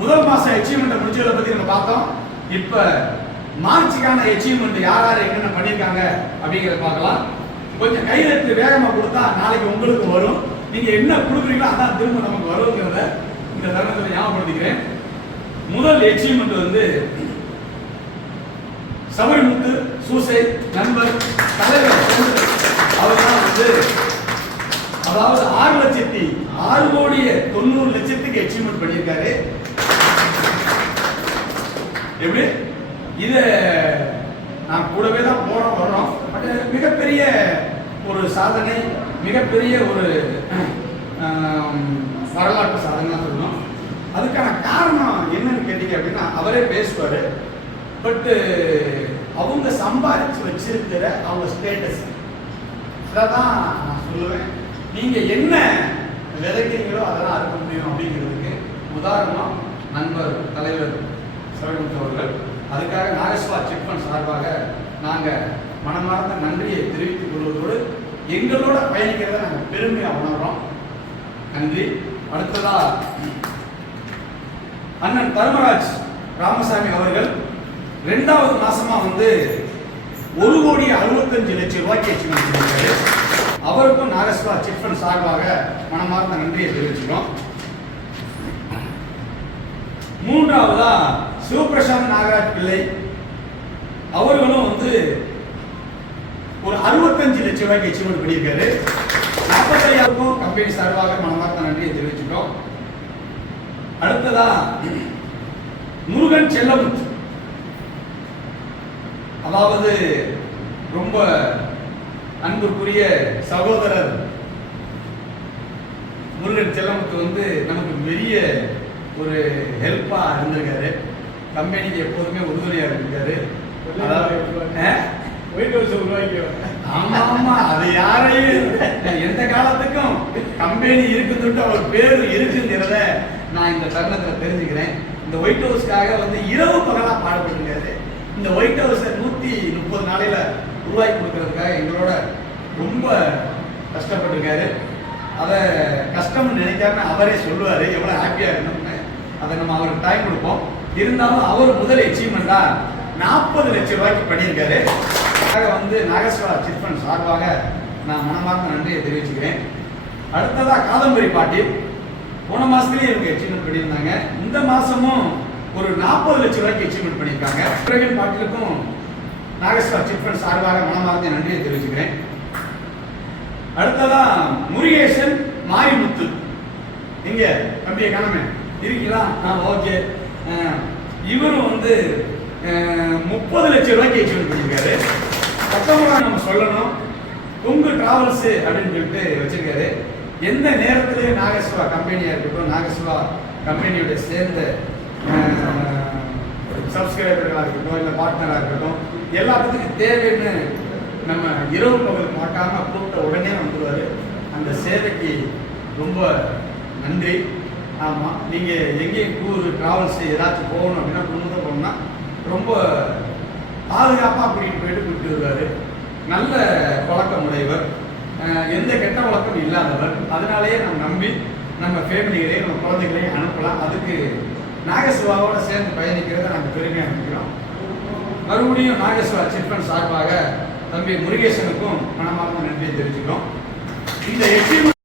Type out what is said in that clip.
முதல் மாசம் அச்சீவ்மெண்ட் முடிஞ்சதை பத்தி நம்ம பார்த்தோம். இப்ப மார்ச்சுக்கான அச்சீவ்மெண்ட் யார் யார் என்னென்ன பண்ணியிருக்காங்க அப்படிங்கிறத பார்க்கலாம். கொஞ்சம் கையெழுத்து வேகமா கொடுத்தா நாளைக்கு உங்களுக்கு வரும். நீங்க என்ன கொடுக்குறீங்களோ அதான் திரும்ப நமக்கு வருங்கிறத இந்த தருணத்தில் ஞாபகப்படுத்திக்கிறேன். முதல் அச்சீவ்மெண்ட் வந்து சபரிமுத்து சூசை நண்பர் தலைவர் அவர் தான் வந்து அதாவது ஆறு லட்சத்தி ஆறு கோடியே தொண்ணூறு லட்சத்துக்கு அச்சீவ்மெண்ட் பண்ணியிருக்காரு. எப்படி? இத நான் கூடவே தான் போறோம் வர்றோம். பட் மிகப்பெரிய ஒரு சாதனை மிகப்பெரிய ஒரு வரலாற்று சாதனை தான் சொல்லணும். அதுக்கான காரணம் என்னன்னு கேட்டீங்க அப்படின்னா அவரே பேசுவார். பட்டு அவங்க சம்பாதிச்சு வச்சிருக்கிற அவங்க ஸ்டேட்டஸ் தான் நான் சொல்லுவேன். நீங்க என்ன விதைக்கிறீங்களோ அதெல்லாம் அறுக்க முடியும் அப்படிங்கிறதுக்கு உதாரணமாக நண்பர் தலைவர் சிவகமுத்து அவர்கள் அதுக்காக நாகேஸ்வா செக் ஃபண்ட் சார்பாக நாங்கள் மனமார்ந்த நன்றியை தெரிவித்துக் கொள்வதோடு எங்களோட பயணிக்கிறத நாங்கள் பெருமையாக உணர்றோம். நன்றி. அடுத்ததா அண்ணன் தர்மராஜ் ராமசாமி அவர்கள் ரெண்டாவது மாசமா வந்து ஒரு கோடி அறுபத்தஞ்சு லட்சம் ரூபாய்க்கு வச்சு அவருக்கும் நாகஸ்வா சிட் ஃபண்ட் சார்பாக மனமார்ந்த நன்றியை தெரிவிச்சுக்கிறோம். மூன்றாவதா சிவபிரசாந்த் நாகராஜ் பிள்ளை. அவர்களும் வந்து ஒரு அறுபத்தஞ்சு லட்சம் ரூபாய்க்கு அச்சீவ்மெண்ட் பண்ணியிருக்காரு. நாற்பத்தையாயிரக்கும் கம்பெனி சார்பாக மனமார்ந்த நன்றியை தெரிவிச்சுக்கிறோம். அடுத்ததா முருகன் செல்லமுத்து. அதாவது ரொம்ப அன்புக்குரிய சகோதரர் முருகன் செல்லமுத்து வந்து நமக்கு பெரிய ஒரு ஹெல்ப்பா இருந்திருக்காரு. கம்பெனிக்கு எப்போதுமே உறுதுணையா இருந்திருக்காரு. ஆமா ஆமா அது யாரையும் எந்த காலத்துக்கும் கம்பெனி இருக்குதுன்ட்டு அவர் பேர் இருக்குங்கிறத நான் இந்த தருணத்துல தெரிஞ்சுக்கிறேன். இந்த ஒயிட் ஹவுஸ்க்காக வந்து இரவு பகலா பாடுபட்டிருக்காரு. இந்த ஒயிட் ஹவுஸை நூத்தி முப்பது நாளையில உருவாக்கி கொடுக்கறதுக்காக எங்களோட ரொம்ப கஷ்டப்பட்டிருக்காரு. அதை கஷ்டம்னு நினைக்காம அவரே சொல்லுவார் எவ்வளோ ஹாப்பியாக இருக்கணும்னு அதை நம்ம அவருக்கு டைம் கொடுப்போம். இருந்தாலும் அவர் முதல் அச்சீவ்மெண்டா நாற்பது லட்சம் ரூபாய்க்கு பண்ணியிருக்காரு. அதுக்காக வந்து நாகேஸ்வரா சிற்பன் சார்பாக நான் மனமார்ந்த நன்றியை தெரிவிச்சுக்கிறேன். அடுத்ததாக காதம்பரி பாட்டி. போன மாதத்துலேயே இவங்க அச்சீவ்மெண்ட் பண்ணியிருந்தாங்க. இந்த மாதமும் ஒரு நாற்பது லட்சம் ரூபாய்க்கு அச்சீவ்மெண்ட் பண்ணியிருக்காங்க. பிரவீன் பாட்டிலுக்கும் நாகேஸ்வரா சிட்ஃபண்ட் சார்பாக மனமார்ந்த நன்றியை தெரிவிச்சுக்கிறேன். அடுத்ததா முருகேசன் மாரிமுத்து. எங்க தம்பியை கணமே. இருக்கீங்களா நான் ஓகே. இவரும் வந்து முப்பது லட்சம் ரூபாய்க்கு அச்சீவ் பண்ணியிருக்காரு. பத்தொன்பதாம் நம்ம சொல்லணும். கொங்கு டிராவல்ஸ் அப்படின்னு சொல்லிட்டு வச்சிருக்காரு. எந்த நேரத்திலையும் நாகேஸ்வரா கம்பெனியாக இருக்கட்டும் நாகேஸ்வரா கம்பெனியோட சேர்ந்த சப்ஸ்கிரைபர்களாக இருக்கட்டும் இல்லை பார்ட்னராக இருக்கட்டும் எல்லாத்துக்கும் தேவைன்னு நம்ம இரவு பகல் பார்க்காம கூப்பிட்ட உடனே வந்துடுவாரு அந்த சேவைக்கு ரொம்ப நன்றி. ஆமாம் நீங்கள் எங்கேயும் டூர் ட்ராவல்ஸ் ஏதாச்சும் போகணும் அப்படின்னா குடும்பத்தை போகணும்னா ரொம்ப பாதுகாப்பாக கூட்டிகிட்டு போயிட்டு கூட்டிட்டு வருவார். நல்ல பழக்கம் உடையவர் எந்த கெட்ட பழக்கம் இல்லாதவர். அதனாலேயே நம்ம நம்பி நம்ம ஃபேமிலிகளையும் நம்ம குழந்தைகளையும் அனுப்பலாம். அதுக்கு நாகசிவாவோட சேர்ந்து பயணிக்கிறத நாங்கள் பெருமையாக நினைக்கிறோம். மறுபடியும் நாகேஸ்வரா சிட்பன் சார்பாக தம்பி முருகேசனுக்கும் மனமார்ந்த நன்றியை தெரிவிச்சுக்கிறோம். இந்த எட்டு